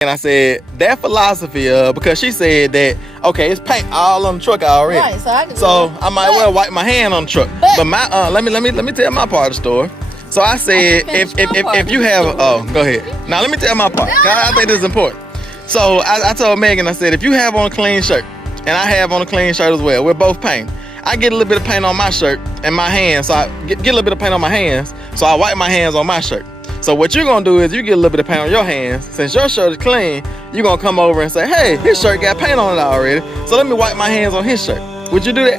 And I said, that philosophy, because she said that, okay, it's paint all on the truck already. Right, so I might well wipe my hand on the truck. But my let me tell my part of the story. So I said, if you have, go ahead. Now let me tell my part. I think this is important. So I told Megan, I said, if you have on a clean shirt, and I have on a clean shirt as well, we're both painted. I get a little bit of paint on my shirt and my hands, so I get a little bit of paint on my hands, so I wipe my hands on my shirt. So what you're gonna do is you get a little bit of paint on your hands. Since your shirt is clean, you're gonna come over and say, hey, his shirt got paint on it already, so let me wipe my hands on his shirt. Would you do that?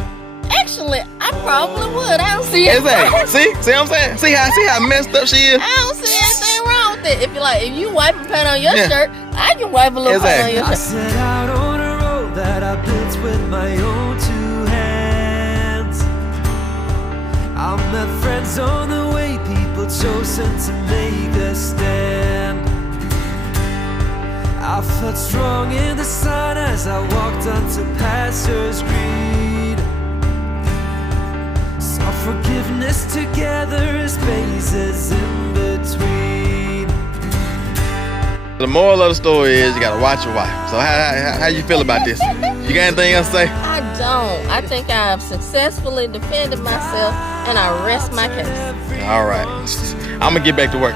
Actually, I probably would. I don't see it. Exactly. See what I'm saying? See how messed up she is? I don't see anything wrong with it. If you wipe a paint on your shirt, I can wipe a little paint on your shirt. I set out on a road that I built with my own two hands. I met friends on the way, people chosen to make a stand. I felt strong in the sun as I walked onto pastures green. Saw forgiveness together as spaces in between. The moral of the story is you gotta watch your wife. So how you feel about this? You got anything else to say? I don't. I think I have successfully defended myself and I rest my case. All right. I'm gonna get back to work.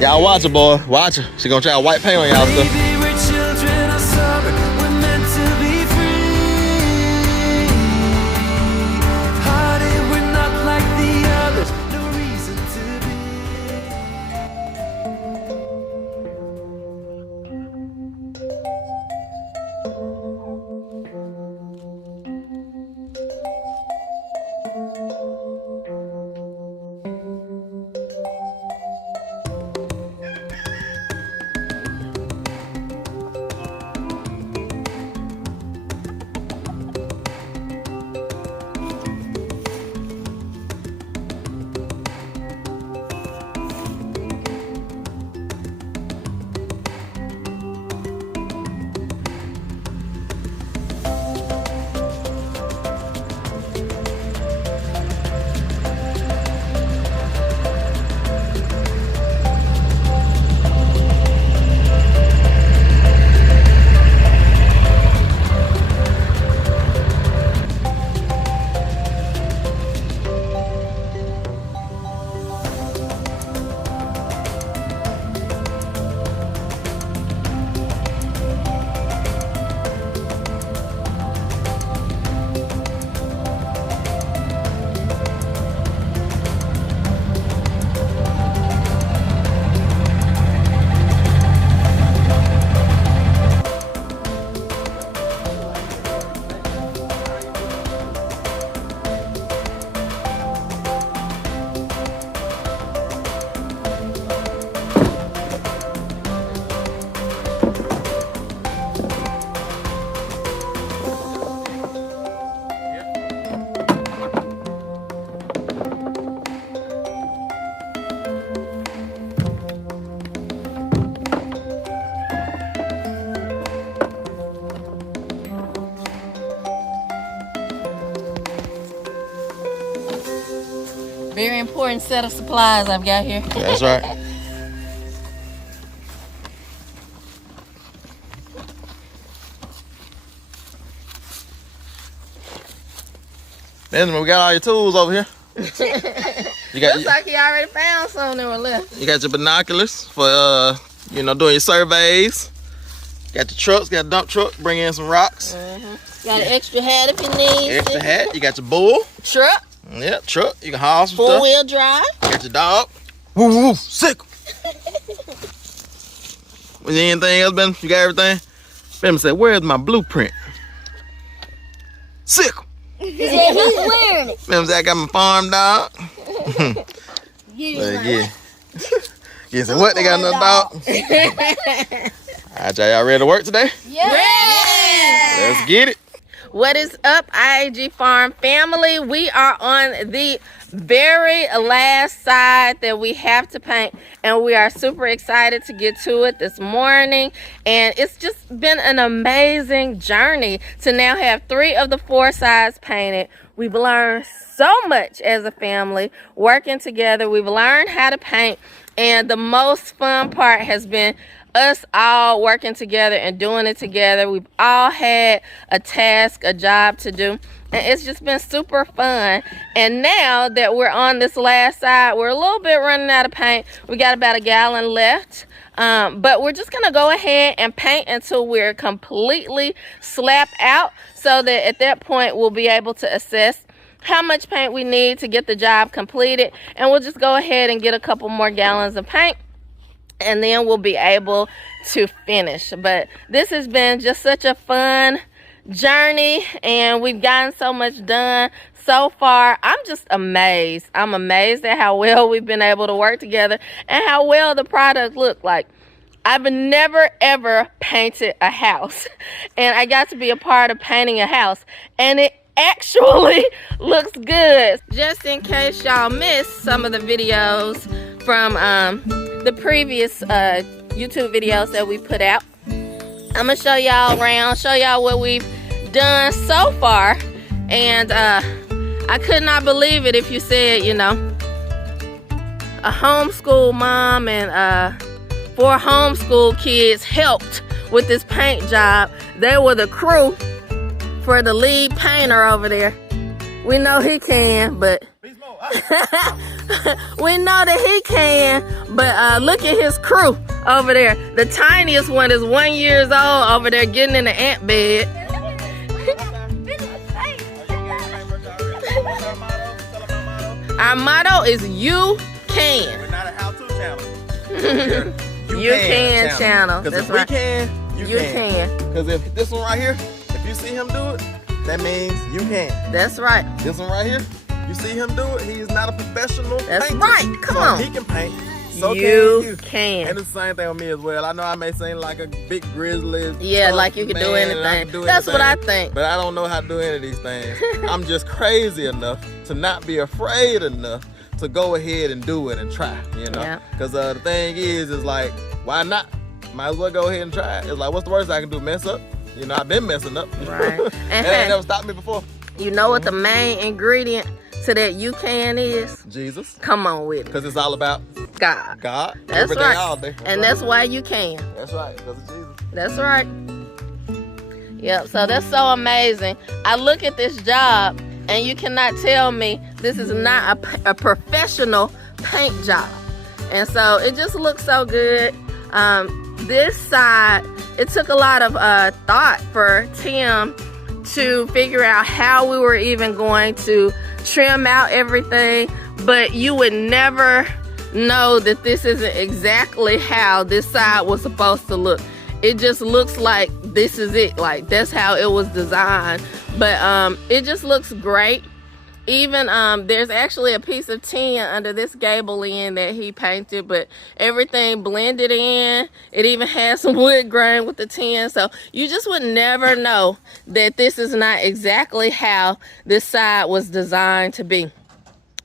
Y'all watch her, boy. Watch her. She gonna try to wipe paint on y'all stuff. Baby, we're children of summer. We're meant to be free. Hearted, we're not like the others. No reason to be. Very important set of supplies I've got here. That's right. Benjamin, we got all your tools over here. Looks like you already found some that were left. You got your binoculars for doing your surveys. Got the trucks, got a dump truck, bring in some rocks. Got an extra hat if you need. Extra hat. You got your bull. Truck. Yeah, truck. You can haul some stuff. 4-wheel drive. You got your dog. Woo woo, sick. Was there anything else, Ben? You got everything? Ben said, "Where's my blueprint?" Sick. He said he's wearing it. Ben said, "I got my farm dog." Yeah. You said, "What? They got another dog?" All right, y'all ready to work today? Yeah. Let's get it. What is up, I.A.G Farm family? We are on the very last side that we have to paint, and we are super excited to get to it this morning. And it's just been an amazing journey to now have 3 of the 4 sides painted. We've learned so much as a family working together. We've learned how to paint, and the most fun part has been us all working together and doing it together. We've all had a task, a job to do, and it's just been super fun. And now that we're on this last side, we're a little bit running out of paint. We got about a gallon left, but we're just gonna go ahead and paint until we're completely slapped out, so that at that point we'll be able to assess how much paint we need to get the job completed, and we'll just go ahead and get a couple more gallons of paint, and then we'll be able to finish. But this has been just such a fun journey, and we've gotten so much done so far. I'm just amazed. I'm amazed at how well we've been able to work together and how well the product looked. Like, I've never ever painted a house, and I got to be a part of painting a house, and it actually looks good. Just in case y'all missed some of the videos from the previous YouTube videos that we put out, I'm gonna show y'all around, show y'all what we've done so far. And I could not believe it if you said, you know, a homeschool mom and 4 homeschool kids helped with this paint job. They were the crew for the lead painter over there. We know he can, but we know that he can, but look at his crew over there. The tiniest one is 1 year old over there getting in the ant bed. Our motto is you can. We're not a how-to channel. You can channel. Because if right. we can, you can. can. Because if this one right here, if you see him do it, that means you can. That's right. This one right here, you see him do it, he's not a professional That's painter. right. Come on. He can paint. So you can you. can. And it's the same thing with me as well. I know I may seem like a big grizzly. Yeah, like you can do anything. That's what I think. But I don't know how to do any of these things. I'm just crazy enough to not be afraid enough to go ahead and do it and try, you know? Because the thing is like, why not? Might as well go ahead and try it. It's like, what's the worst I can do? Mess up? You know, I've been messing up. Right. And ain't never stopped me before. You know what the main ingredient to that you can is? Jesus. Come on with it. Because it's all about God. God. That's every day, right. all day. And that's why you can. That's right. Because of Jesus. That's right. Yep. So that's so amazing. I look at this job, and you cannot tell me this is not a professional paint job. And so it just looks so good. This side, it took a lot of thought for Tim to figure out how we were even going to trim out everything, but you would never know that this isn't exactly how this side was supposed to look. It just looks like this is it, like that's how it was designed. But it just looks great. Even there's actually a piece of tin under this gable end that he painted, but everything blended in. It even has some wood grain with the tin, so you just would never know that this is not exactly how this side was designed to be,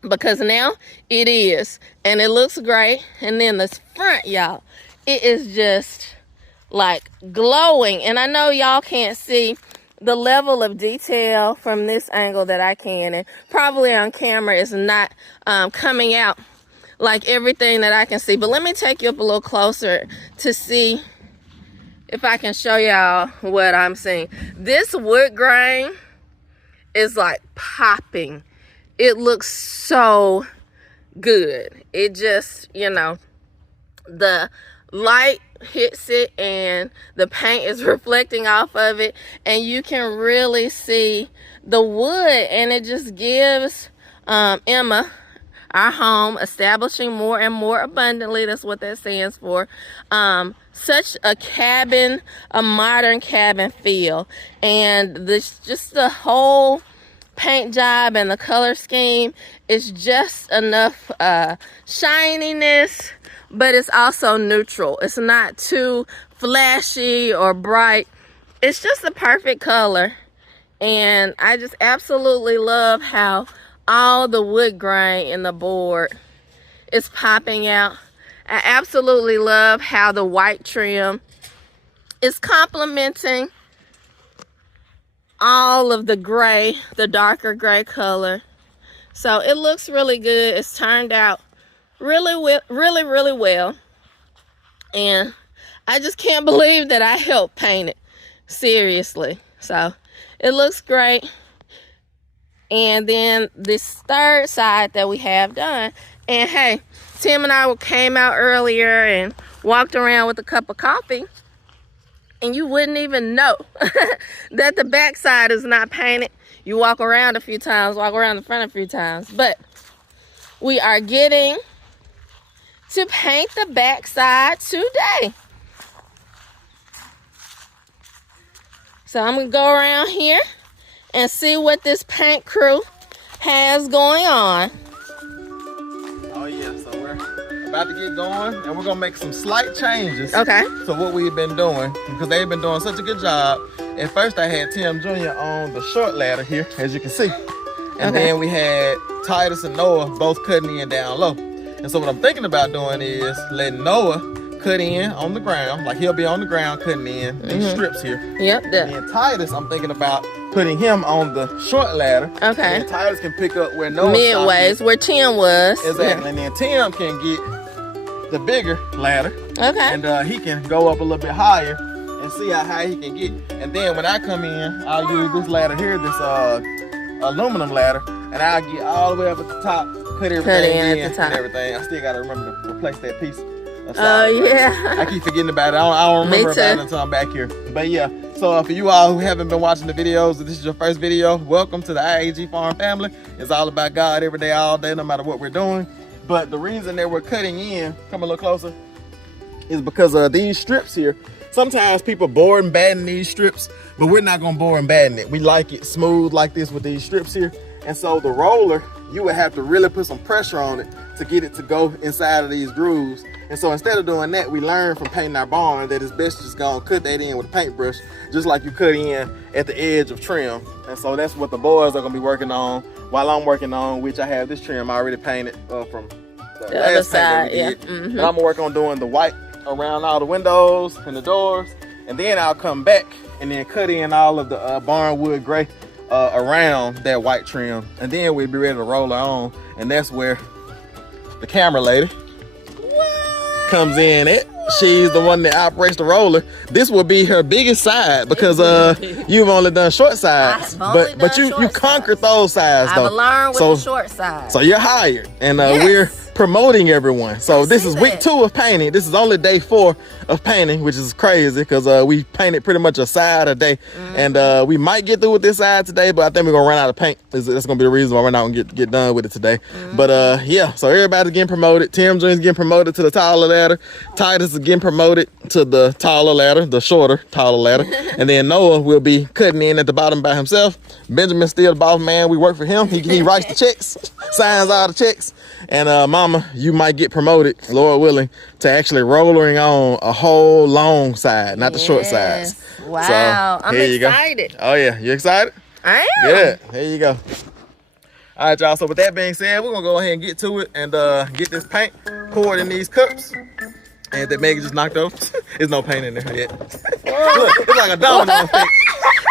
because now it is, and it looks great. And then this front, y'all, it is just like glowing, and I know y'all can't see the level of detail from this angle that I can, and probably on camera is not coming out like everything that I can see. But let me take you up a little closer to see if I can show y'all what I'm seeing. This wood grain is like popping. It looks so good. It just, you know, the light hits it and the paint is reflecting off of it, and you can really see the wood, and it just gives Emma, our home, establishing more and more abundantly, that's what that stands for, such a cabin, a modern cabin feel. And this, just the whole paint job and the color scheme is just enough shininess, but it's also neutral. It's not too flashy or bright. It's just the perfect color. And I just absolutely love how all the wood grain in the board is popping out. I absolutely love how the white trim is complementing all of the gray, the darker gray color. So it looks really good. It's turned out really well, and I just can't believe that I helped paint it. Seriously. So it looks great. And then this third side that we have done. And hey, Tim and I came out earlier and walked around with a cup of coffee. And you wouldn't even know that the back side is not painted. You walk around a few times, walk around the front a few times. But we are getting to paint the back side today. So I'm going to go around here and see what this paint crew has going on. Oh yeah, so we're about to get going and we're gonna make some slight changes. Okay. So what we've been doing, because they've been doing such a good job. At first I had Tim Jr. on the short ladder here, as you can see. And then we had Titus and Noah both cutting in down low. And so what I'm thinking about doing is letting Noah cut in on the ground, like he'll be on the ground cutting in these strips here. Yep. And then Titus, I'm thinking about putting him on the short ladder. Okay. And Titus can pick up where Noah midways, where Tim was. Exactly. Yeah. And then Tim can get the bigger ladder. Okay. And he can go up a little bit higher and see how high he can get. And then when I come in, I'll use this ladder here, this aluminum ladder, and I'll get all the way up at the top, cut everything in at the top. and everything. I still gotta remember to replace that piece. Oh yeah. I keep forgetting about it. I don't remember about it until I'm back here. But yeah, so for you all who haven't been watching the videos, if this is your first video, welcome to the I.A.G Farm family. It's all about God every day, all day, no matter what we're doing. But the reason that we're cutting in, come a little closer, is because of these strips here. Sometimes people board and batten these strips, but we're not gonna board and batten it. We like it smooth like this with these strips here. And so the roller, you would have to really put some pressure on it to get it to go inside of these grooves. And so instead of doing that, we learned from painting our barn that it's best just gonna cut that in with a paintbrush, just like you cut in at the edge of trim. And so that's what the boys are gonna be working on while I'm working on, which I have this trim already painted from the last paint that we did. And I'm gonna work on doing the white around all the windows and the doors. And then I'll come back and then cut in all of the barn wood gray around that white trim. And then we'll be ready to roll it on. And that's where the camera lady comes in at. She's the one that operates the roller. This will be her biggest side because you've only done short sides, but you conquered those sides though. I've learned with the short side. So you're hired, and we're promoting everyone. So this is week 2 of painting. This is only day 4 of painting, which is crazy because we painted pretty much a side a day, and we might get through with this side today, but I think we're gonna run out of paint. That's gonna be the reason why we're not gonna get done with it today. But yeah, so everybody's getting promoted. Tim Jr.'s getting promoted to the taller ladder. Titus is getting promoted to the taller ladder, the shorter taller ladder, and then Noah will be cutting in at the bottom by himself. Benjamin's still the boss man. We work for him. He writes the checks, signs all the checks, and Mama, you might get promoted, Lord willing, to actually rolling on a whole long side, not the short sides. Wow, so, I'm excited. Oh yeah, you excited? I am. Good. There you go. All right, y'all. So with that being said, we're gonna go ahead and get to it and get this paint poured in these cups. And that Megan just knocked over. There's no paint in there yet. Look, it's like a domino effect.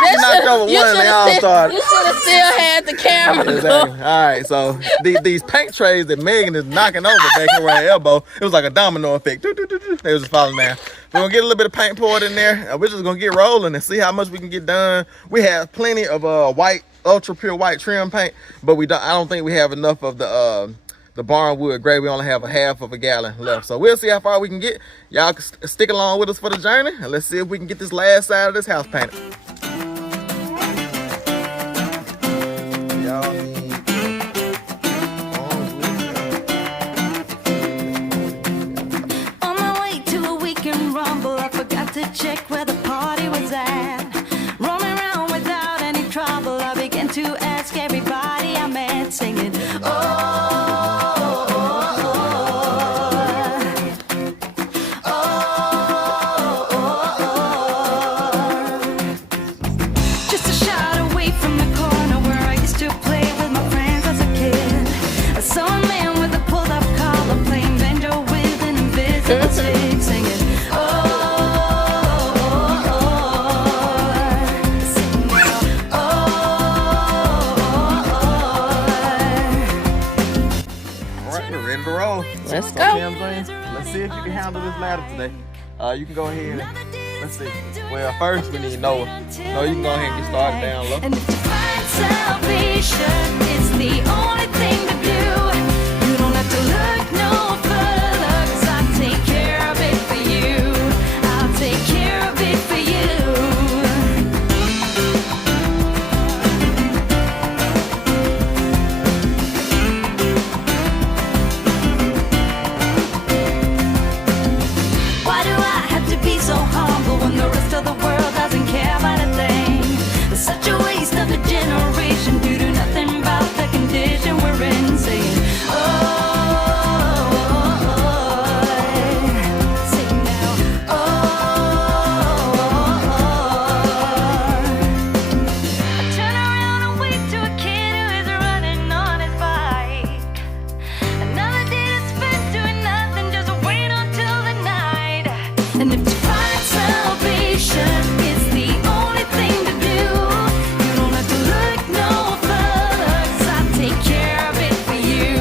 She knocked over one and they all started. You should have still had the camera. Exactly. All right, so these paint trays that Megan is knocking over back here with her elbow, it was like a domino effect. They was just falling down. We're gonna get a little bit of paint poured in there. We're just gonna get rolling and see how much we can get done. We have plenty of white, ultra pure white trim paint, but I don't think we have enough of the barn wood gray. We only have a half of a gallon left, so we'll see how far we can get. Y'all can stick along with us for the journey, and let's see if we can get this last side of this house painted. On my way to a weekend rumble, I forgot to check where the party was at. Roaming around without any trouble, I began to ask everybody I met, singing, just a shot away from the corner where I used to play with my friends as a kid. I saw a man with a pulled up collar playing banjo with an invisible stick, singing, All right, we're ready to roll. Let's So, go. Tim Jr., let's see if you can handle this ladder today. You can go ahead and, let's see. Well, first we need Noah. Noah, you can go ahead and get started down low. And if you find salvation, it's the only thing to do. You don't have to look no further, 'cause I'll take care of it for you. I'll take care of it for you. Why do I have to be so humble when the rest of the world doesn't care about a thing? It's such a waste of a generation due to nothing about the condition we're in. Saying, sing now, I turn around and wave to a kid who is running on his bike. Another day to spend doing nothing, just wait until the night. And if you find salvation, it's the only thing to do. You don't have to look no further, 'cause I'll take care of it for you.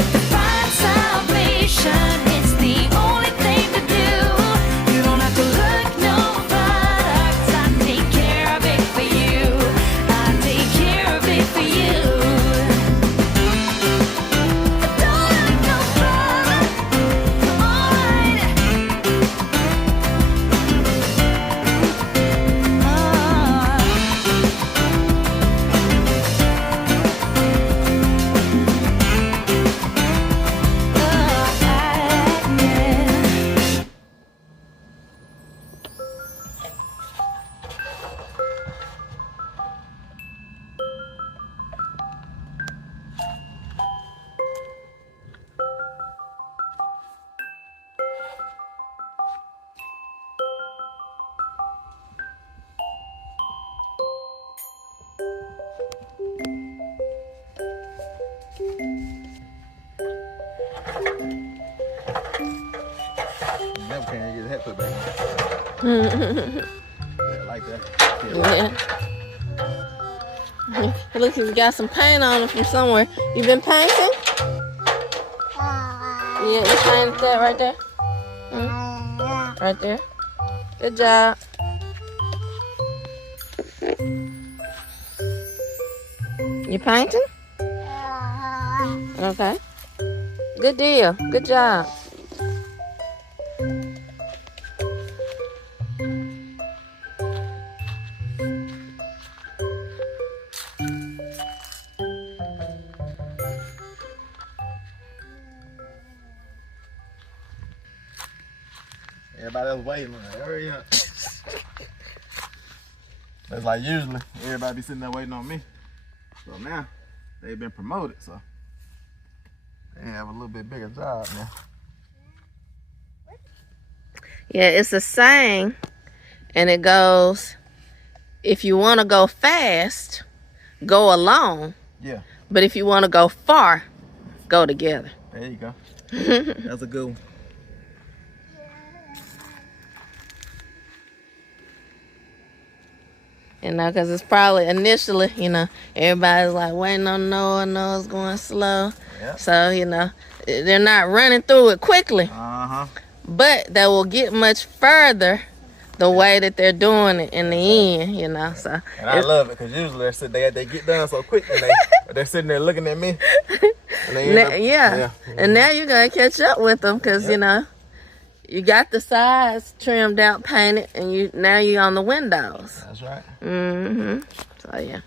If you find salvation, it's the only thing to do. You don't have to look no further, 'cause I'll take care of it for you. I'll take care of it for you. Don't look no further. Alright. Never can get his head put back on. Yeah, like that. Yeah. Look, he's got some paint on it from somewhere. You been painting? Yeah, you painted that right there? Right there. Good job. You painting? Okay. Good deal. Good job. Everybody else waiting. Like, hurry up. That's like usually everybody be sitting there waiting on me. So now they've been promoted, so they have a little bit bigger job now. Yeah, it's a saying, and it goes, if you want to go fast, go alone. Yeah, But if you want to go far, go together. there you go. That's a good one. You know, because it's probably initially, you know, everybody's like waiting on Noah. Noah's going slow. Yep. So, you know, they're not running through it quickly. Uh-huh. But they will get much further the way that they're doing it in the end, you know. So And I love it because usually they get done so quick and they're sitting there looking at me. And they end up, yeah. And now you're going to catch up with them because, you know, you got the sides trimmed out, painted, and now you're on the windows. That's right. Mm-hmm. So, yeah.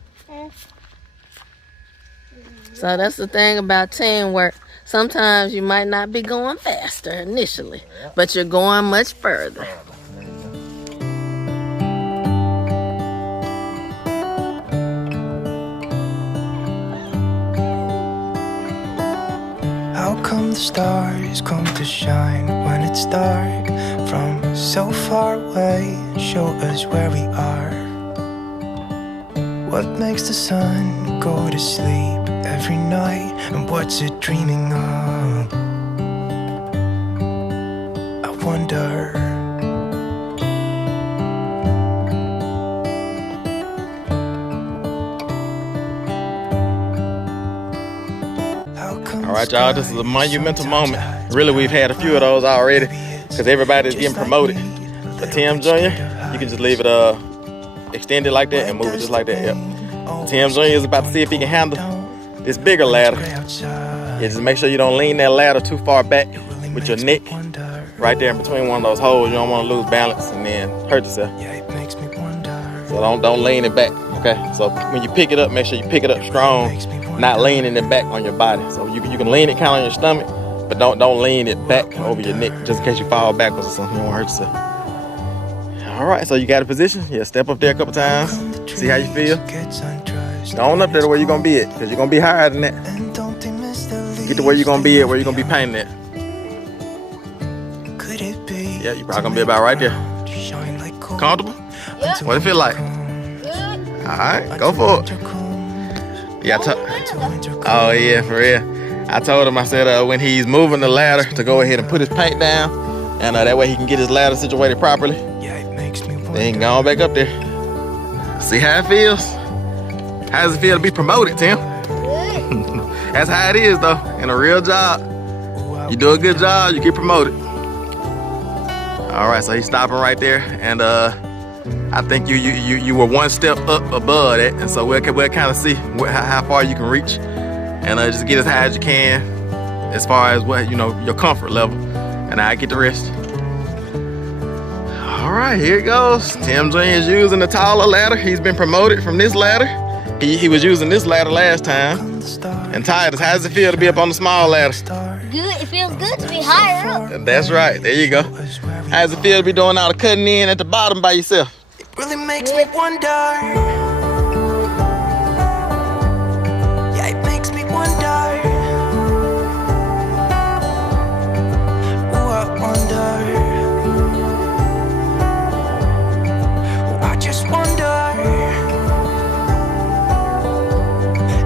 So that's the thing about teamwork. Sometimes you might not be going faster initially, but you're going much further. How come the stars come to shine when it's dark from so far away and show us where we are? What makes the sun go to sleep every night, and what's it dreaming of? I wonder. All right, y'all, this is a monumental moment. Really, we've had a few of those already. because everybody's getting promoted. But Tim Jr., you can just leave it extended like that and move it just like that. Yep. Tim Jr. is about to see if he can handle this bigger ladder. Yeah, just make sure you don't lean that ladder too far back with your neck right there in between one of those holes. You don't want to lose balance and then hurt yourself. So don't lean it back, okay? So when you pick it up, make sure you pick it up strong, not leaning it back on your body. So you can lean it kind of on your stomach, but don't lean it back over your neck just in case you fall backwards or something. You don't hurt yourself. All right, so you got a position. Yeah, step up there a couple times. See how you feel. Go on up there to where you're gonna be at, because you're gonna be higher than that. Get to where you're gonna be at, where you're gonna be painting at. Yeah, you're probably gonna be about right there. Comfortable? Yep. What it feel like? Good. All right, go for it. Yeah, oh yeah, for real. I told him, I said when he's moving the ladder to go ahead and put his paint down, and that way he can get his ladder situated properly. Then he can go on back up there. See how it feels? How does it feel to be promoted, Tim? Good. That's how it is though, in a real job. You do a good job, you get promoted. All right, so he's stopping right there, and I think you were one step up above that, and so we'll kind of see how far you can reach, and just get as high as you can, as far as what your comfort level, and I get the rest. All right, here it goes. Tim Jr. is using the taller ladder. He's been promoted from this ladder. He was using this ladder last time. And Titus, how does it feel to be up on the small ladder? Good. It feels good to be higher up. That's right. There you go. How does it feel to be doing all the cutting in at the bottom by yourself? It really makes me wonder. Yeah, it makes me wonder. Oh, I wonder. Oh, I just wonder.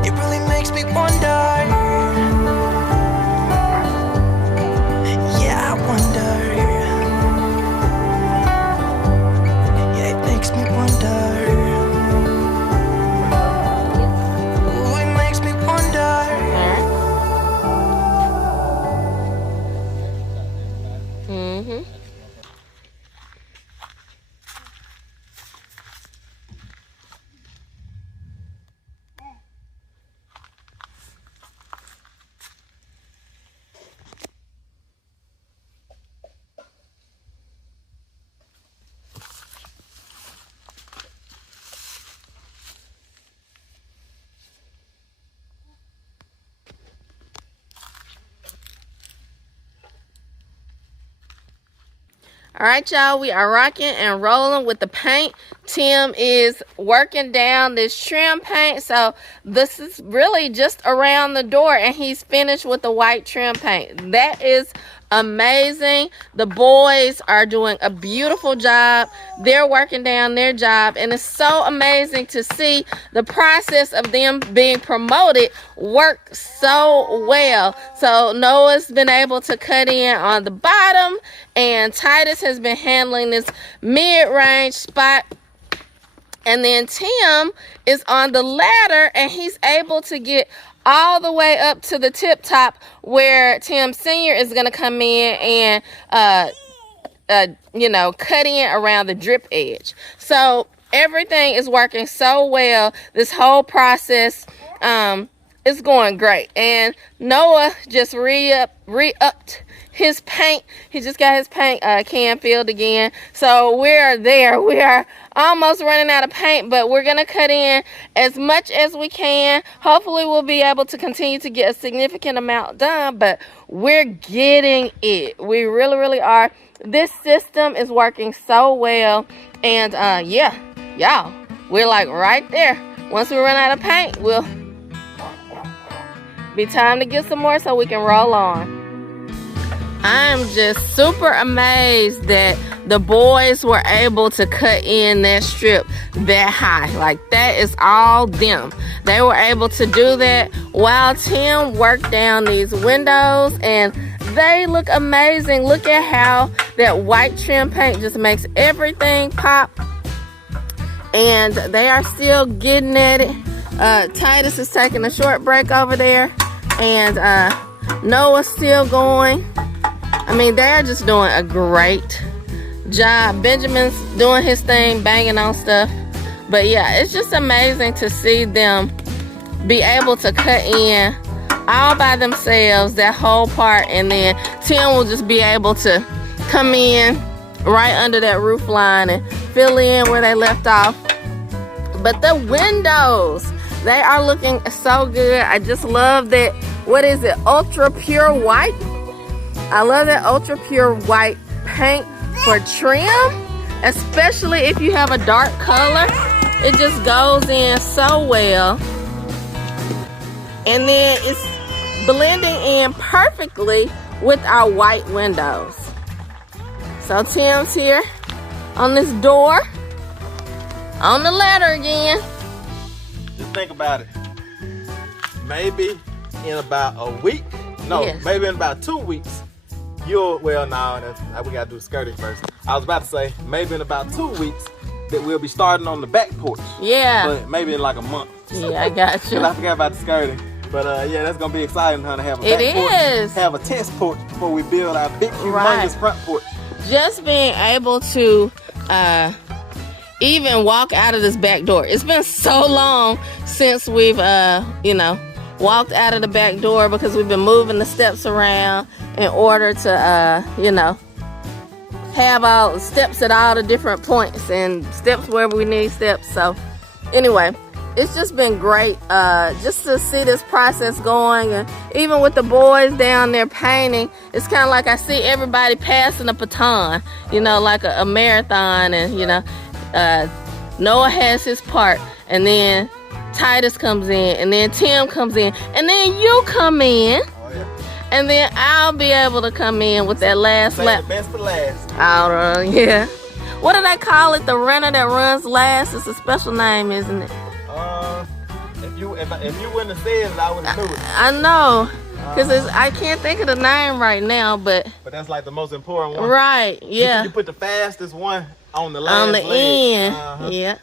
It really makes me wonder. Yeah, I wonder. Yeah, it makes me wonder. Ooh, it makes me wonder. Mm-hmm. All right, y'all, we are rocking and rolling with the paint. Tim is working down this trim paint. So this is really just around the door, and he's finished with the white trim paint. That is amazing. The boys are doing a beautiful job. They're working down their job, and it's so amazing to see the process of them being promoted work so well. So Noah's been able to cut in on the bottom, and Titus has been handling this mid-range spot. And then Tim is on the ladder, and he's able to get all the way up to the tip top, where Tim Sr. is going to come in and, cut in around the drip edge. So everything is working so well. This whole process is going great. And Noah just re-upped his paint. He just got his paint can filled again. So we're there. We are almost running out of paint, but we're gonna cut in as much as we can. Hopefully we'll be able to continue to get a significant amount done, but we're getting it. We really are. This system is working so well, and yeah, y'all, we're like right there. Once we run out of paint, we'll be time to get some more so we can roll on. I'm just super amazed that the boys were able to cut in that strip that high. Like, that is all them. They were able to do that while Tim worked down these windows, and they look amazing. Look at how that white trim paint just makes everything pop, and they are still getting at it. Titus is taking a short break over there, and Noah's still going. I mean, they're just doing a great job. Benjamin's doing his thing, banging on stuff. But yeah, it's just amazing to see them be able to cut in all by themselves, that whole part, and then Tim will just be able to come in right under that roof line and fill in where they left off. But the windows, they are looking so good. I just love that, what is it, ultra pure white? I love that ultra pure white paint for trim, especially if you have a dark color. It just goes in so well. And then it's blending in perfectly with our white windows. So Tim's here on this door, on the ladder again. Just think about it. Maybe in about a week, maybe in about 2 weeks, we gotta do the skirting first. I was about to say, maybe in about 2 weeks, that we'll be starting on the back porch. Yeah. But maybe in like a month. Yeah, I got you. I forgot about the skirting. But yeah, that's gonna be exciting, huh, to have a back porch. Have a test porch before we build our big, humongous front porch. Just being able to even walk out of this back door. It's been so long since we've, walked out of the back door because we've been moving the steps around in order to, have all steps at all the different points and steps wherever we need steps. So anyway, it's just been great just to see this process going. And even with the boys down there painting, it's kind of like I see everybody passing a baton, like a marathon. And Noah has his part, and then Titus comes in, and then Tim comes in, and then you come in. And then I'll be able to come in with that last lap. The best for last. Yeah. What do they call it? The runner that runs last? It's a special name, isn't it? If you wouldn't have said it, I would have knew it. I know, because I can't think of the name right now, but that's like the most important one. Right? Yeah. You put the fastest one on the last on the leg. end. Yeah.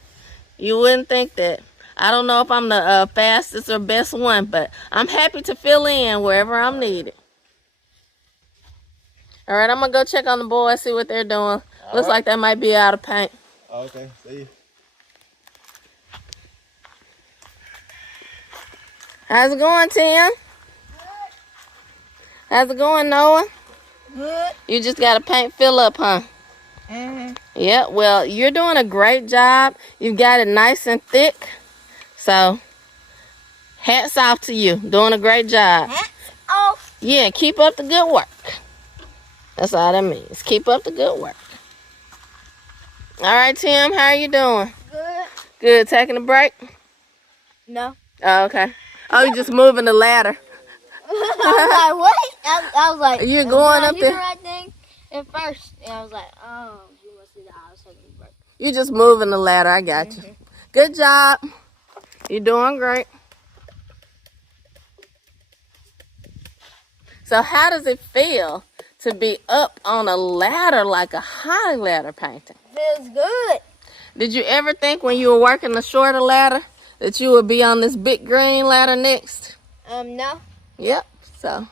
You wouldn't think that. I don't know if I'm the fastest or best one, but I'm happy to fill in wherever I'm needed. All right, I'm going to go check on the boys, see what they're doing. Looks like they might be out of paint. Okay, see you. How's it going, Tim? Good. How's it going, Noah? Good. You just got to paint fill up, huh? Mm-hmm. Yeah, well, you're doing a great job. You've got it nice and thick. So, hats off to you. Doing a great job. Hats off. Yeah, keep up the good work. That's all that means. Keep up the good work. All right, Tim, how are you doing? Good. Good. Taking a break? No. Oh, okay. Oh, you're just moving the ladder. I was like, what? I was like, You're going up there? there? The right thing at first. And I was like, oh, you must see that I was taking a break. You're just moving the ladder. I got you. Good job. You're doing great. So how does it feel to be up on a ladder like a high ladder painting? Feels good. Did you ever think when you were working the shorter ladder that you would be on this big green ladder next? No. Yep. So,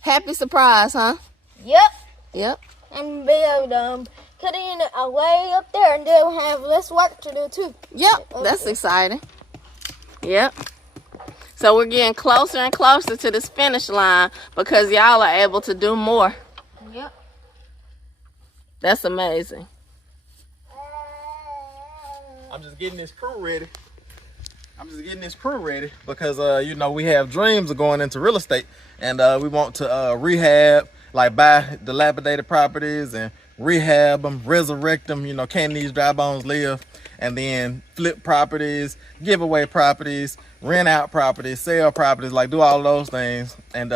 happy surprise, huh? Yep. Yep. And be able to cut in way up there, and they'll have less work to do too. Yep. That's exciting. Yep. So we're getting closer and closer to this finish line because y'all are able to do more. Yep. That's amazing. I'm just getting this crew ready. Because, we have dreams of going into real estate. And we want to rehab, like buy dilapidated properties and rehab them, resurrect them, can these dry bones live? And then flip properties, give away properties, rent out properties, sell properties, like do all of those things. And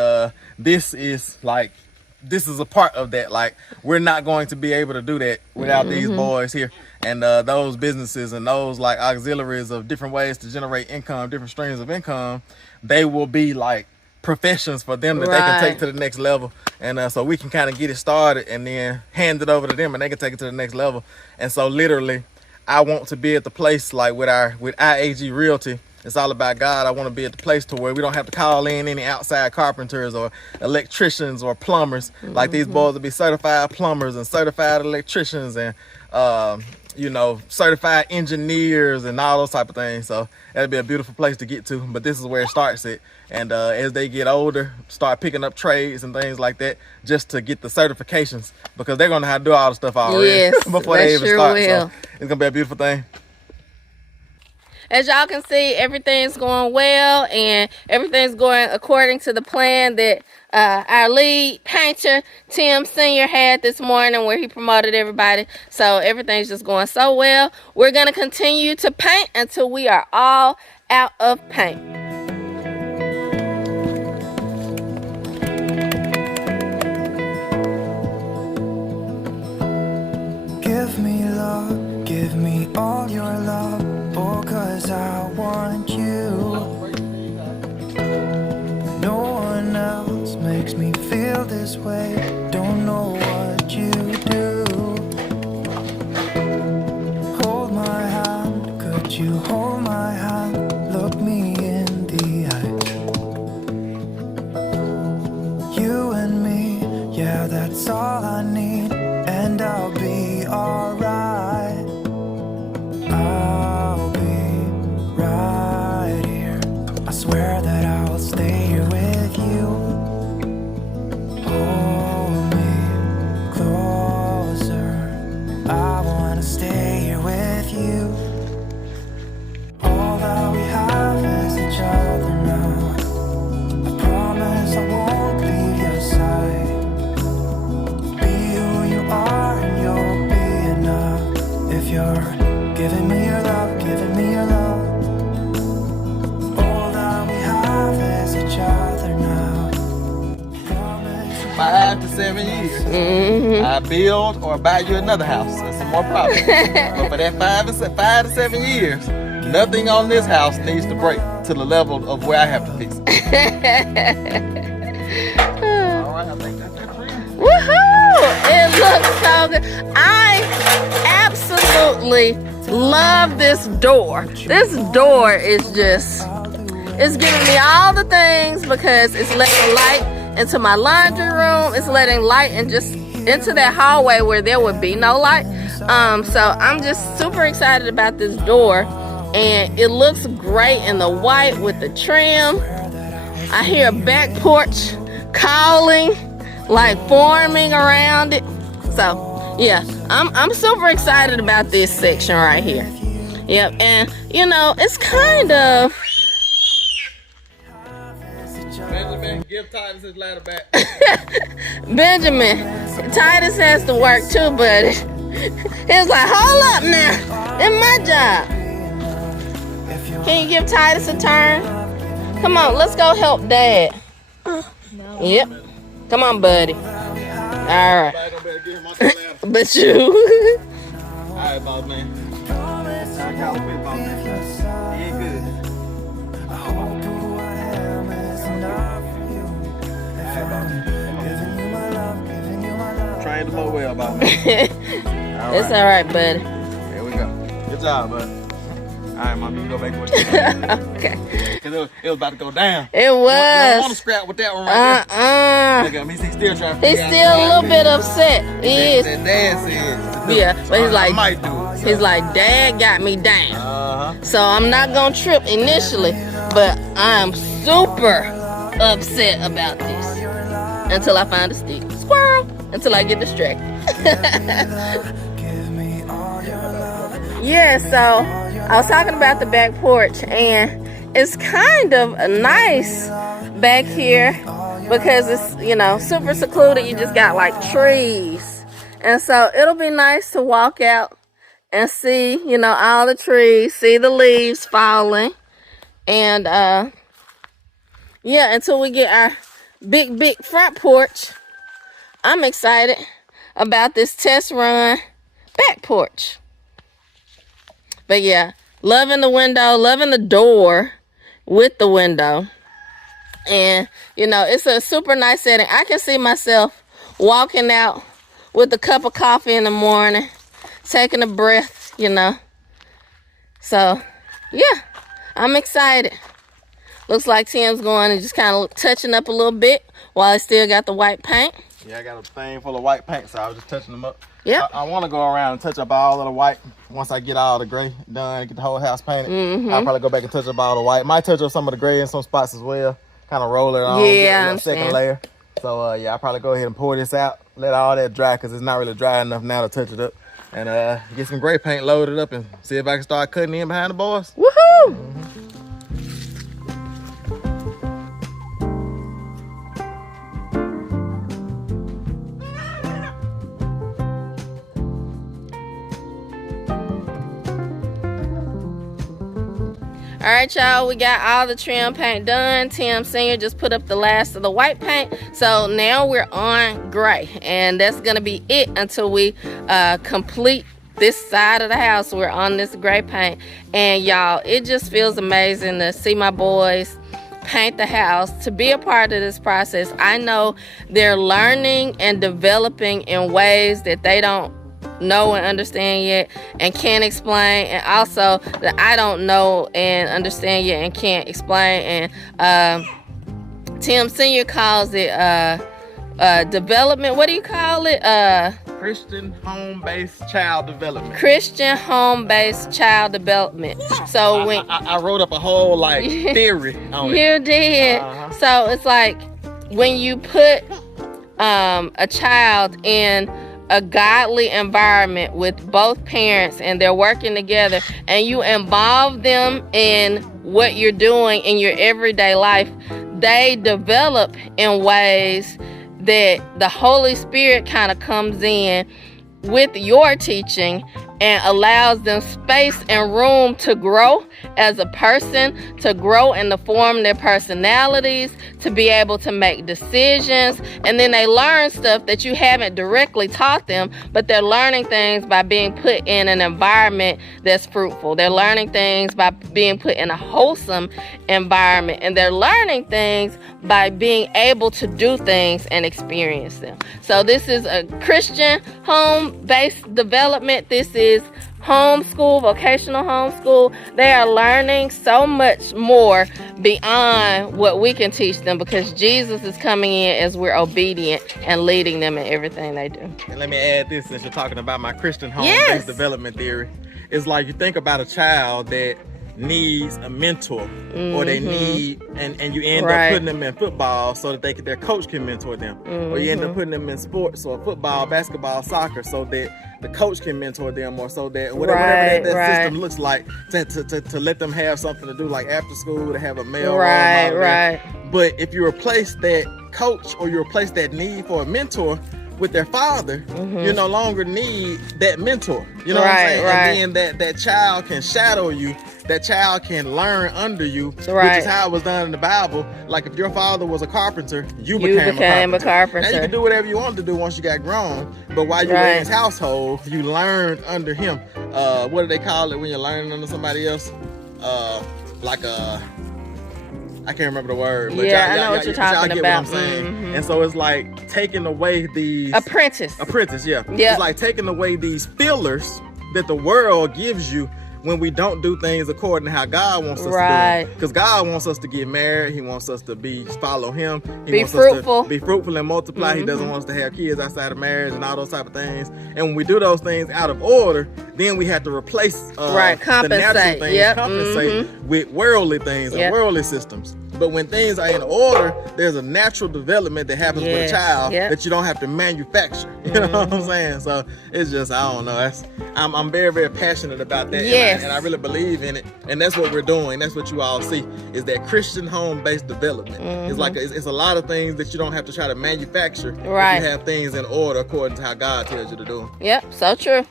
this is a part of that. Like, we're not going to be able to do that without these boys here. And those businesses and those like auxiliaries of different ways to generate income, different streams of income, they will be like professions for them that they can take to the next level. And so we can kind of get it started and then hand it over to them and they can take it to the next level. And so literally, I want to be at the place like with I.A.G Realty It's all about God. I want to be at the place to where we don't have to call in any outside carpenters or electricians or plumbers. Like these boys will be certified plumbers and certified electricians and certified engineers and all those type of things. So that'd be a beautiful place to get to. But this is where it starts it. And as they get older, start picking up trades and things like that, just to get the certifications, because they're gonna have to do all the stuff already before they even start. So it's gonna be a beautiful thing. As y'all can see, everything's going well and everything's going according to the plan that our lead painter, Tim Sr., had this morning where he promoted everybody. So everything's just going so well. We're going to continue to paint until we are all out of paint. Give me love, give me all your love, oh, 'cause I want you. No one else makes me feel this way, don't know what you do. Hold my hand, could you hold my hand, look me in the eyes. You and me, yeah, that's all I need, and I'll be alright. I'll be right here. I swear that I'll stay here with you. Hold me closer. I wanna stay here with you. All that we have is each other now. I promise I won't leave your side. Be who you are and you'll be enough. If you're giving me your love, giving me your love. All that we have is each other now. 5 to 7 years. I build or buy you another house and some more property. But for that 5 to 7 years, nothing on this house needs to break to the level of where I have to fix it. All right, I think that's it. Woohoo! It looks so good. I absolutely love this door. This door is just, it's giving me all the things because it's letting light into my laundry room. It's letting light and just into that hallway where there would be no light. So I'm just super excited about this door, and it looks great in the white with the trim. I hear a back porch calling, like forming around it. So yeah, I'm super excited about this section right here. Yep, and it's kind of Benjamin, give Titus his ladder back. Benjamin. Titus has to work too, buddy. He was like, hold up now, it's my job. Can you give Titus a turn? Come on, let's go help Dad. Yep. Come on, buddy. All right. But you. All right, boss man. He ain't good. Train the boat well, boss man. It's all right, buddy. There we go. Good job, bud. All right, Mom, you can go back to what you're doing. Okay. Because it was about to go down. It You don't was. want to scrap with that one right there. Look at him. He's still trying to He's figure still out a little bit upset. He is. That Dad said. to do. Yeah, but he's I like, might do it. So. he's like, Dad got me down. Uh-huh. So I'm not gonna trip initially, but I'm super upset about this until I find a stick. Squirrel. Until I get distracted. Yeah, so I was talking about the back porch, and it's kind of nice back here because it's, super secluded. You just got like trees. And so it'll be nice to walk out and see, all the trees, see the leaves falling. And yeah, until we get our big front porch, I'm excited about this test run back porch. But yeah, loving the window, loving the door with the window. And, it's a super nice setting. I can see myself walking out with a cup of coffee in the morning, taking a breath, So, yeah, I'm excited. Looks like Tim's going and just kind of touching up a little bit while I still got the white paint. Yeah, I got a thing full of white paint, so I was just touching them up. Yep. I want to go around and touch up all of the white once I get all the gray done, get the whole house painted. I'll probably go back and touch up all the white. Might touch up some of the gray in some spots as well. Kind of roll it on, get a second layer. So yeah, I'll probably go ahead and pour this out, let all that dry because it's not really dry enough now to touch it up. And get some gray paint loaded up and see if I can start cutting in behind the boys. Woohoo! All right, y'all, we got all the trim paint done. Tim Sr. just put up the last of the white paint. So now we're on gray, and that's gonna be it until we complete this side of the house. We're on this gray paint, and y'all, it just feels amazing to see my boys paint the house, to be a part of this process. I know they're learning and developing in ways that they don't know and understand yet and can't explain, and also that I don't know and understand yet and can't explain. And Tim Sr. calls it development. What do you call it? Christian home-based child development. Christian home-based child development. So when I wrote up a whole theory on it. you did. So it's like when you put a child in a godly environment with both parents and they're working together, and you involve them in what you're doing in your everyday life, they develop in ways that the Holy Spirit kind of comes in with your teaching and allows them space and room to grow as a person, to grow and to form their personalities, to be able to make decisions. And then they learn stuff that you haven't directly taught them, but they're learning things by being put in an environment that's fruitful. They're learning things by being put in a wholesome environment, and they're learning things by being able to do things and experience them. So this is a Christian home-based development. This is homeschool, vocational homeschool. They are learning so much more beyond what we can teach them, because Jesus is coming in as we're obedient and leading them in everything they do. And let me add this, since you're talking about my Christian home-based development theory. It's like you think about a child that needs a mentor, or they need, and you end up putting them in football so that their coach can mentor them, or you end up putting them in sports, or football, basketball, soccer, so that the coach can mentor them, or so that whatever that system looks like, to let them have something to do, like after school, to have a male role model. But if you replace that coach, or you replace that need for a mentor with their father, you no longer need that mentor. You know what I'm saying? And then that child can shadow you. That child can learn under you, which is how it was done in the Bible. Like if your father was a carpenter, you became a carpenter. Now you can do whatever you wanted to do once you got grown, but while you were in his household, you learned under him. What do they call it when you're learning under somebody else? I can't remember the word, but I know what you're talking get about. What I'm saying. And so it's like taking away these apprentice. It's like taking away these fillers that the world gives you when we don't do things according to how God wants us to do. Because God wants us to get married. He wants us to follow him. He wants us to be fruitful and multiply. He doesn't want us to have kids outside of marriage and all those type of things. And when we do those things out of order, then we have to replace the natural things, compensate with worldly things and worldly systems. But when things are in order, there's a natural development that happens with a child that you don't have to manufacture. You know what I'm saying? So it's just, I don't know. I'm very, very passionate about that. And I really believe in it. And that's what we're doing. That's what you all see, is that Christian home-based development. It's like it's a lot of things that you don't have to try to manufacture. If you have things in order according to how God tells you to do them. Yep, so true.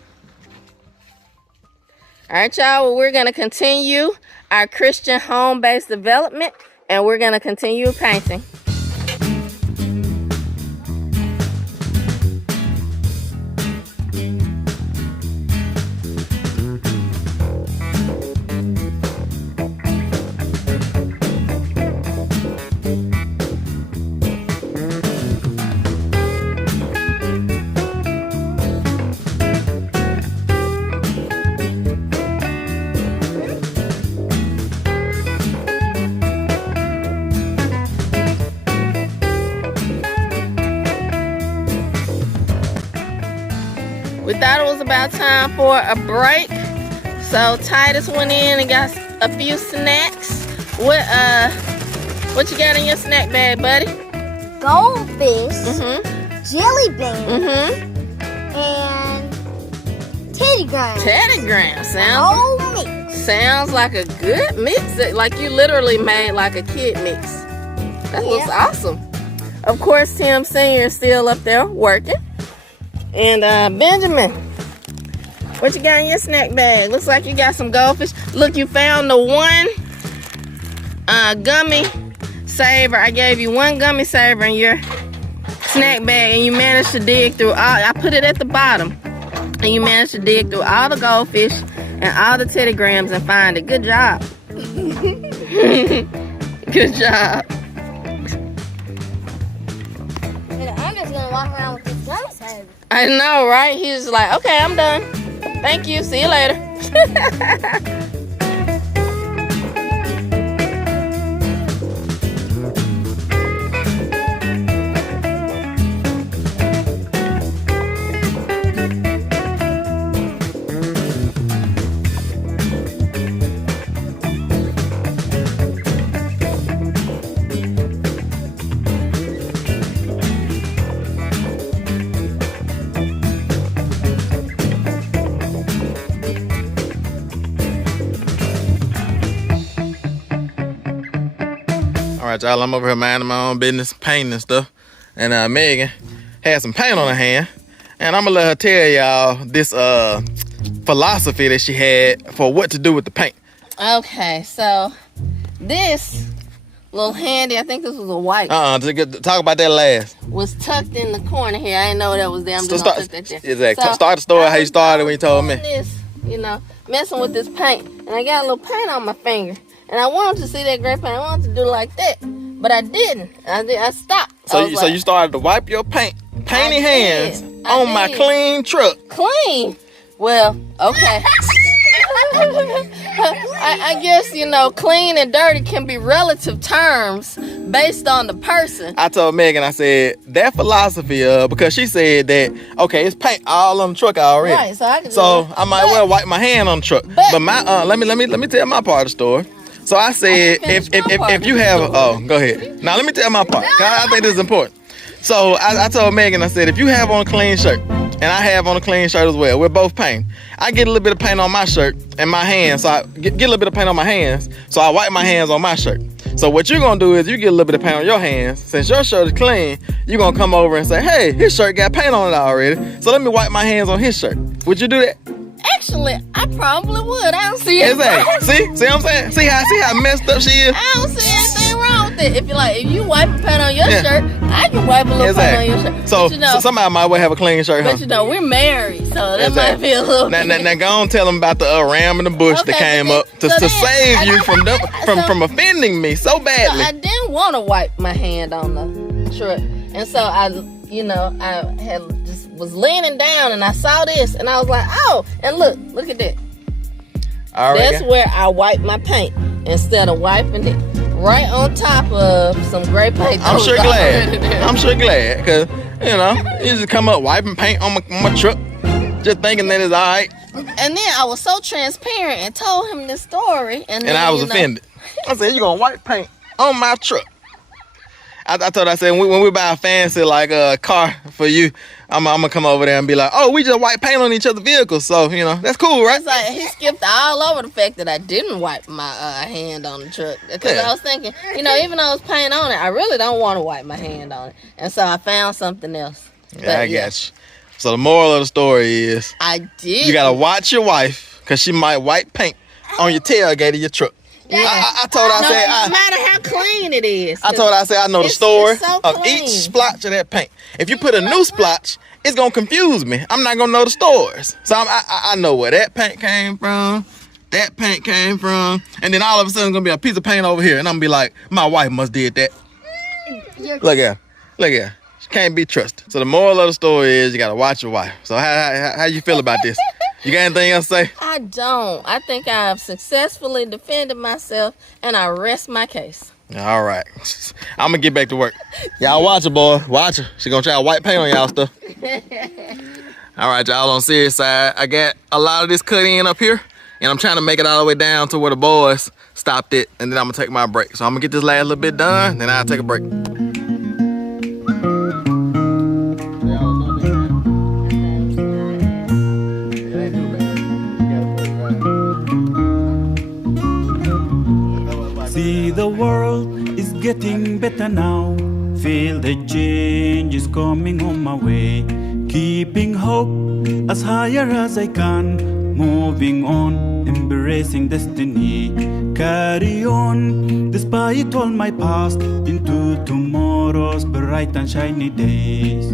All right, y'all. Well, we're going to continue our Christian home-based development, and we're going to continue painting. thought it was about time for a break. So Titus went in and got a few snacks. What you got in your snack bag, buddy? Goldfish, jelly beans, and Teddy Grahams. Teddy Grahams. Whole mix. Sounds like a good mix. Like you literally made like a kid mix. That looks awesome. Of course, Tim Sr. is still up there working. And Benjamin, what you got in your snack bag? Looks like you got some goldfish. Look, you found the one gummy saver. I gave you one gummy saver in your snack bag, and you managed to dig through all. I put it at the bottom, and you managed to dig through all the goldfish and all the Teddy Grahams and find it. Good job. Good job. And I'm just gonna walk around with this gummy saver. I know, right? He's just like, okay, I'm done. Thank you. See you later. All right, y'all, I'm over here minding my own business, painting and stuff. And Megan had some paint on her hand. And I'm gonna let her tell y'all this philosophy that she had for what to do with the paint. Okay, so this little handy, I think this was a white, Talk about that last. was tucked in the corner here. I didn't know that was there. I'm just gonna put that there. Exactly. So, Start the story how you started when you told me. This, messing with this paint, and I got a little paint on my finger, and I wanted to see that gray paint. I wanted to do like that, but I didn't. I stopped. So you started to wipe your painty hands on my clean truck. Clean. Well, okay. I guess, clean and dirty can be relative terms based on the person. I told Megan, I said, that philosophy because she said that, okay, it's paint all on the truck already. Right, so I might well wipe my hand on the truck. But my let me tell my part of the story. So I said, if you have, go ahead. Now let me tell my part. 'Cause I think this is important. So I told Megan, I said, if you have on a clean shirt, and I have on a clean shirt as well, we're both painting. I get a little bit of paint on my shirt and my hands, so I get a little bit of paint on my hands, so I wipe my hands on my shirt. So what you're gonna do is you get a little bit of paint on your hands. Since your shirt is clean, you're gonna come over and say, hey, his shirt got paint on it already, so let me wipe my hands on his shirt. Would you do that? Actually, I probably would. I don't see it. Exactly. See what I'm saying? See how messed up she is? I don't see anything wrong with it. If you wipe a paint on your shirt, I can wipe a little paint on your shirt. So somebody might well have a clean shirt, huh? But we're married, so that might be a little. Now go on, tell them about the ram in the bush that came up to save you from offending me so badly. So I didn't want to wipe my hand on the truck, and so I was leaning down and I saw this and I was like, oh, and look at that. That's where I wipe my paint instead of wiping it right on top of some gray paint. I'm sure glad because you just come up wiping paint on my truck just thinking that it's all right. And then I was so transparent and told him this story, and I was offended. I said, you gonna wipe paint on my truck? I told her, I said, when we buy a fancy car for you, I'm gonna come over there and be like, oh, we just wipe paint on each other's vehicles, so that's cool, right? It's like he skipped all over the fact that I didn't wipe my hand on the truck, because I was thinking, even though it's paint on it, I really don't want to wipe my hand on it, and so I found something else. Yeah, I got you. So the moral of the story is, you gotta watch your wife, cause she might wipe paint on your tailgate of your truck. Yeah. I told her, no matter how clean it is. I told her, I know the story so of clean. each splotch of that paint. If you put a new splotch, it's gonna confuse me. I'm not gonna know the stories. So I know where that paint came from, and then all of a sudden gonna be a piece of paint over here, and I'm gonna be like, my wife must did that. Look at her. She can't be trusted. So the moral of the story is you gotta watch your wife. So how you feel about this? You got anything else to say? I don't. I think I've successfully defended myself, and I rest my case. All right. I'm going to get back to work. Y'all watch her, boy. Watch her. She going to try to wipe paint on y'all stuff. All right, y'all, on serious side, I got a lot of this cut in up here, and I'm trying to make it all the way down to where the boys stopped it, and then I'm gonna take my break. So I'm gonna get this last little bit done, then I'll take a break. See, the world is getting better now. Feel the change is coming on my way. Keeping hope as higher as I can. Moving on, embracing destiny. Carry on, despite all my past, into tomorrow's bright and shiny days.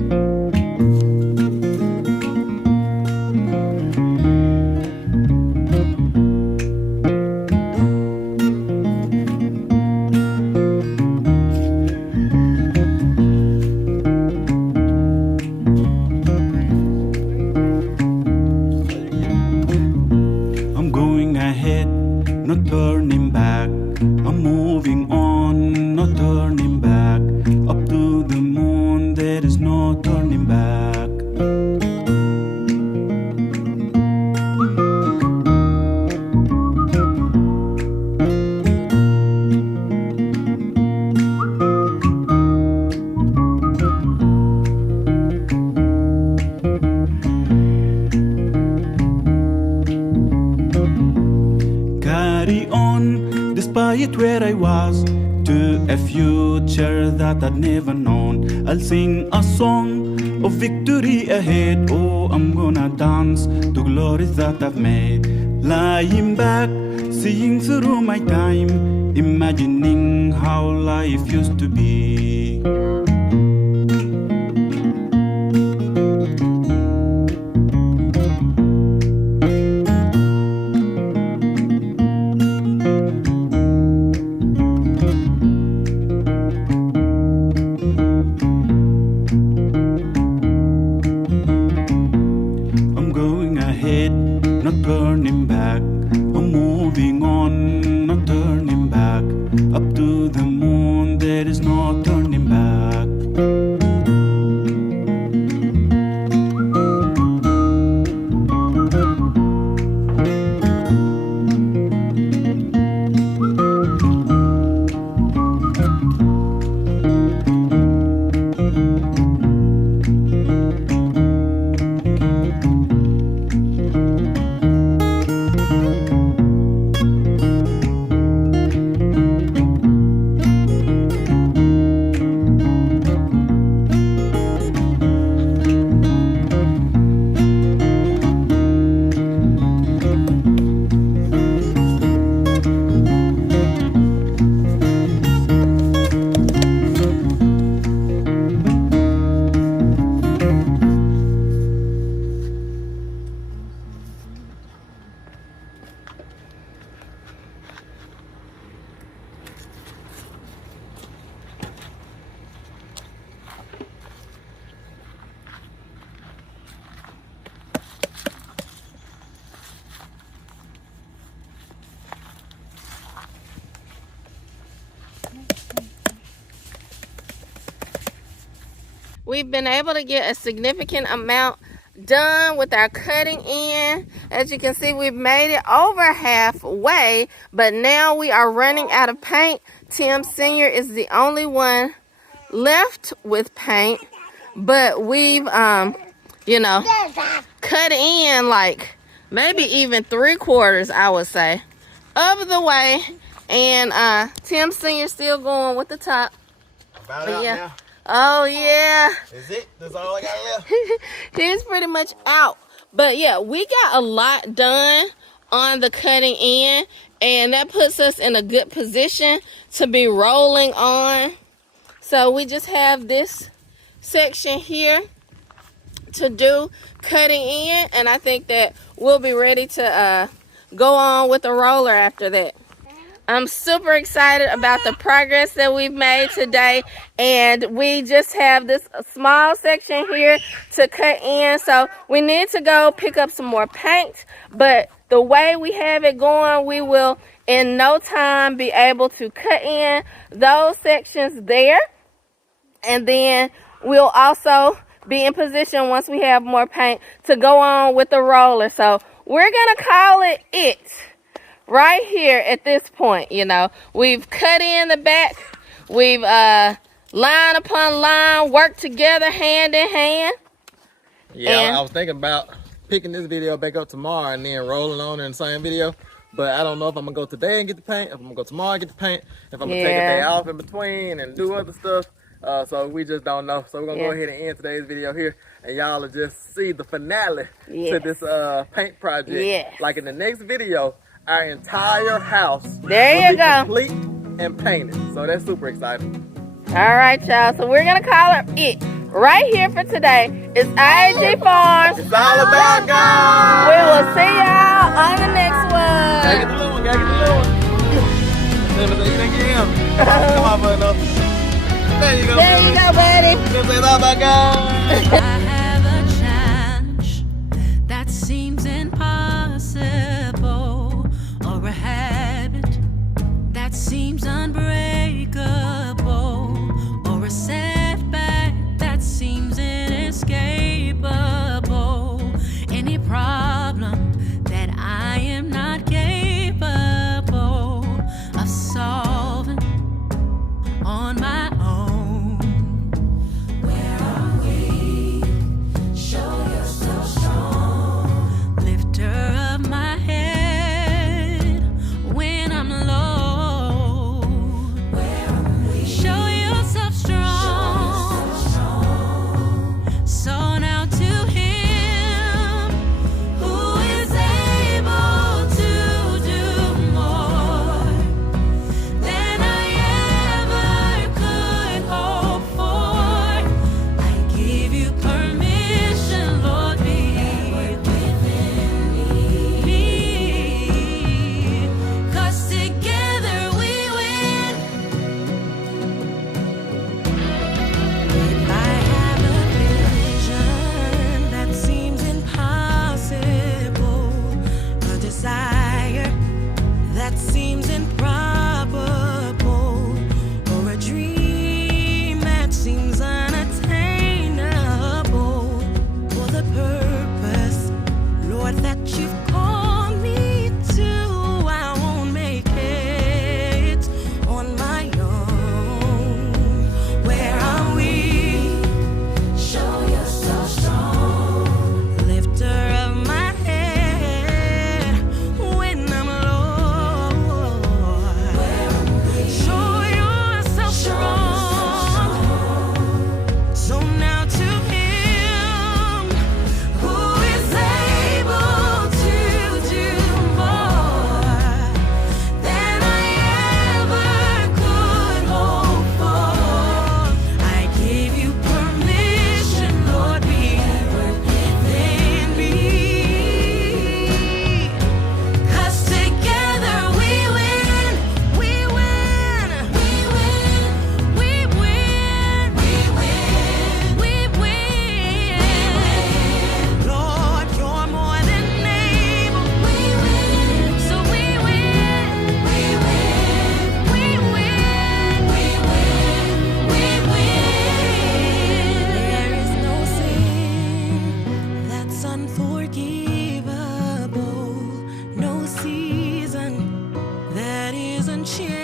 Turning back, I'm moving on, no turning back. Up to the moon, there is no turning back. Carry on, despite where I was, to a future that I'd never known. I'll sing a song of victory ahead. Oh, I'm gonna dance to glories that I've made. Lying back, seeing through my time, imagining how life used to be. Turning back, I'm moving on, not turning back. Up to the moon, there is no turning back. We've been able to get a significant amount done with our cutting in. As you can see, we've made it over halfway, but now we are running out of paint. Tim Sr. is the only one left with paint, but we've you know, cut in like maybe even 3/4, I would say, of the way. And Tim Sr. still going with the top. About out Yeah. now. Oh yeah. Is it? That's all I got left. He's pretty much out. But yeah, we got a lot done on the cutting in, and that puts us in a good position to be rolling on. So we just have this section here to do cutting in, and I think that we'll be ready to go on with the roller after that. I'm super excited about the progress that we've made today, and we just have this small section here to cut in. So we need to go pick up some more paint, but the way we have it going, we will in no time be able to cut in those sections there, and then we'll also be in position once we have more paint to go on with the roller. So we're going to call it right here at this point. You know, we've cut in the back. We've line upon line worked together hand in hand. Yeah, And- I was thinking about picking this video back up tomorrow and then rolling on in the same video. But I don't know if I'm going to go today and get the paint, if I'm going to go tomorrow and get the paint, if I'm going to take a day off in between and do other stuff. So we just don't know. So we're going to go ahead and end today's video here. And y'all will just see the finale to this paint project. Yes. Like in the next video, our entire house There will you be go. complete and painted. So that's super exciting. All right, y'all. So we're going to call it right here for today. It's I.A.G Farms. It's all about God. We will see y'all on the next Gotta get one. the little one, gotta get the little one. You didn't get him. Come on, bud, no. There you go, There you go, buddy. It's all about God. I have a challenge that seems impossible, or a habit that seems unbreakable, or a setback that seems inescapable. Any problem that I am not capable of solving on my own. Where are we? Show yourself strong. Lifter of my head when I'm low. Where are we? Show yourself strong. So now to Him who is able to do more than I ever could hope for. I give you permission, Lord, be within me. 'Cause together we win. If I have a vision that seems impossible, a desire that seems improbable, or a dream that seems unattainable, for the purpose, Lord, that you've called me to, I won't make it on my own. Where are we? Show yourself strong. Lifter of my head when I'm low. Show yourself strong. So now to Him who is able to do more than I ever could hope for. I give you permission, Lord, be within me. 'Cause together we win, we win, we win, we win, we win, we win. Lord, you're more than able. We win, so we win, we win, we win, we win, we win. There is no sin that's unforgivable, no season that is unchangeable.